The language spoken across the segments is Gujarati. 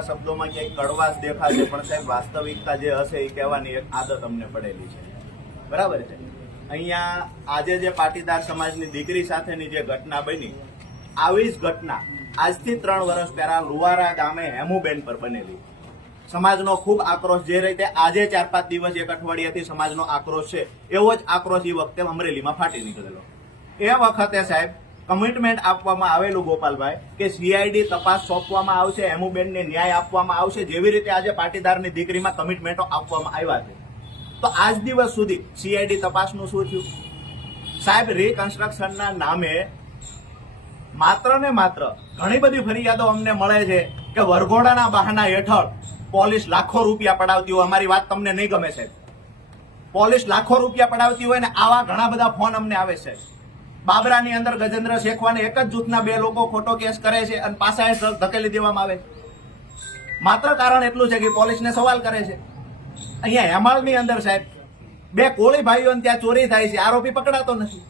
શબ્દોમાં ક્યાંક કડવાશ દેખાશે, પણ સાહેબ વાસ્તવિકતા જે હશે એ કહેવાની એક આદત અમને પડેલી છે. બરાબર છે. અહીંયા આજે જે પાટીદાર સમાજની દીકરી સાથેની જે ઘટના બની, આવી જ ઘટના આજથી 3 વર્ષ પહેલા લુવારા ગામે હેમુબેન પર બનેલી. સમાજનો ખૂબ આક્રોશ, જે રીતે આજે 4-5 દિવસ એક અઠવાડિયાથી સમાજનો આક્રોશ છે, એવો જ આક્રોશ એ વખતે અમરેલીમાં ફાટી નીકળેલો. એ વખતે સાહેબ કમિટમેન્ટ આપવામાં આવેલું ગોપાલભાઈ કે સીઆઈડી તપાસ સોંપવામાં આવશે, હેમુબેનને ન્યાય આપવામાં આવશે, જેવી રીતે આજે પાટીદારની દીકરીમાં કમિટમેન્ટો આપવામાં આવ્યા છે. તો આજ દિવસ સુધી સીઆઈડી તપાસનું શું થયું? સાહેબ રિકન્સ્ટ્રક્શનના નામે માત્ર ને માત્ર ઘણી બધી ફરિયાદો અમને મળે છે કે વરઘોડાના બહાના હેઠળ પોલીસ લાખો રૂપિયા પડાવતી હોય. અમારી વાત તમને નહીં ગમે સાહેબ. પોલીસ લાખો રૂપિયા પડાવતી હોય ને આવા ઘણા બધા ફોન અમને આવે છે. બાબરાની અંદર ગજેન્દ્ર શેખવાને એક જ જૂથના 2 લોકો ખોટો કેસ કરે છે અને પાછા ધકેલી દેવામાં આવે છે. માત્ર કારણ એટલું છે કે પોલીસને સવાલ કરે છે. અહીંયા હેમાળની અંદર સાહેબ 2 કોળી ભાઈઓને ત્યાં ચોરી થાય છે, આરોપી પકડાતો નથી.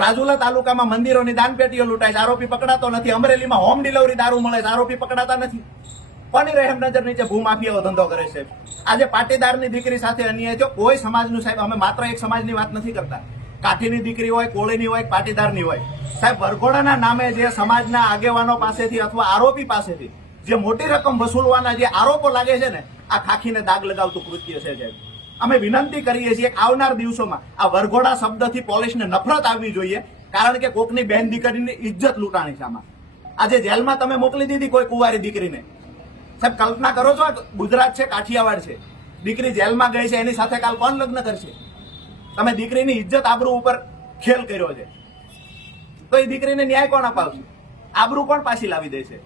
રાજુલા તાલુકામાં મંદિરોની દાનપેટીઓ લૂંટાય છે, આરોપી પકડાતો નથી. અમરેલીમાં હોમ ડિલિવરી દારૂ મળે છે, આરોપી પકડાતા નથી. કોની રહેમ નજર નીચે ભૂમાફિયાઓ ધંધો કરે છે. આજે પાટીદારની દીકરી સાથે અન્યાય થયો. કોઈ સમાજનું સાહેબ, અમે માત્ર એક સમાજની વાત નથી કરતા. કાઠીની દીકરી હોય, કોળીની હોય, પાટીદારની હોય, સાહેબ વરઘોડાના નામે જે સમાજના આગેવાનો પાસેથી અથવા આરોપી પાસેથી જે મોટી રકમ વસૂલવાના જે આરોપો લાગે છે ને, આ ખાખીને દાગ લગાવતું કૃત્ય છે. સાહેબ અમે વિનંતી કરીએ છીએ કે આવનાર દિવસોમાં આ વરઘોડા શબ્દથી પોલીસને નફરત આવવી જોઈએ, કારણ કે કોકની બેન દીકરીની ઇજ્જત લૂંટાણી છે. આમાં આજે જેલમાં તમે મોકલી દીધી કોઈ કુંવારી દીકરીને. સાહેબ કલ્પના કરો છો, ગુજરાત છે, કાઠિયાવાડ છે, દીકરી જેલમાં ગઈ છે, એની સાથે કાલ કોણ લગ્ન કરશે? તમે દીકરીની ઇજ્જત આબરૂ ઉપર ખેલ કર્યો છે, તો એ દીકરીને ન્યાય કોણ અપાવશે? આબરૂ કોણ પાછી લાવી દેશે?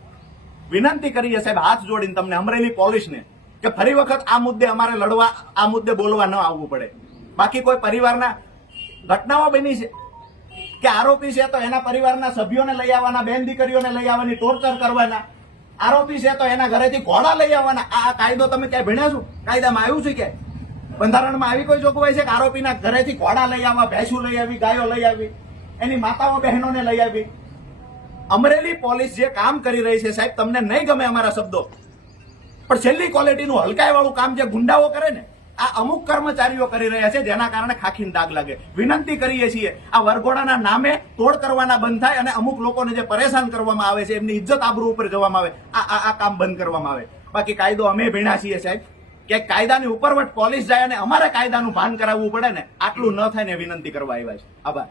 વિનંતી કરીએ સાહેબ હાથ જોડીને તમને અમરેલી પોલીસને કે ફરી વખત આ મુદ્દે અમારે લડવા, આ મુદ્દે બોલવા ન આવવું પડે. બાકી કોઈ પરિવારના ઘટનાઓ બની છે કે આરોપી છે તો એના પરિવારના સભ્યોને લઈ આવવાના, બેન દીકરીઓને લઈ આવવાની, ટોર્ચર કરવાના. આરોપી છે તો એના ઘરેથી ઘોડા લઈ આવવાના. આ કાયદો તમે ક્યાંય ભણ્યા છો? કાયદામાં આવ્યું છે ક્યાંય? બંધારણમાં આવી કોઈ જોગવાઈ છે કે આરોપીના ઘરેથી ઘોડા લઈ આવવા, ભેંસું લઈ આવી, ગાયો લઈ આવી, એની માતાઓ બહેનોને લઈ આવી? અમરેલી પોલીસ જે કામ કરી રહી છે સાહેબ, તમને નહીં ગમે અમારા શબ્દો, પણ છેલ્લી ક્વોલિટીનું હલકાઈવાળું કામ જે ગુંડાઓ કરે ને, આ અમુક કર્મચારીઓ કરી રહ્યા છે, જેના કારણે ખાખીને દાગ લાગે. વિનંતી કરીએ છીએ આ વરઘોડાના નામે તોડ કરવાના બંધ થાય અને અમુક લોકોને જે પરેશાન કરવામાં આવે છે, એમની ઇજ્જત આબરૂ ઉપર જવામાં આવે, આ કામ બંધ કરવામાં આવે. બાકી કાયદો અમે ભણ્યા છીએ સાહેબ, કે કાયદાની ઉપરવટ પોલીસ જાય અને અમારે કાયદાનું ભાન કરાવવું પડે ને, આટલું ન થાય ને વિનંતી કરવા આવ્યા છે. આભાર.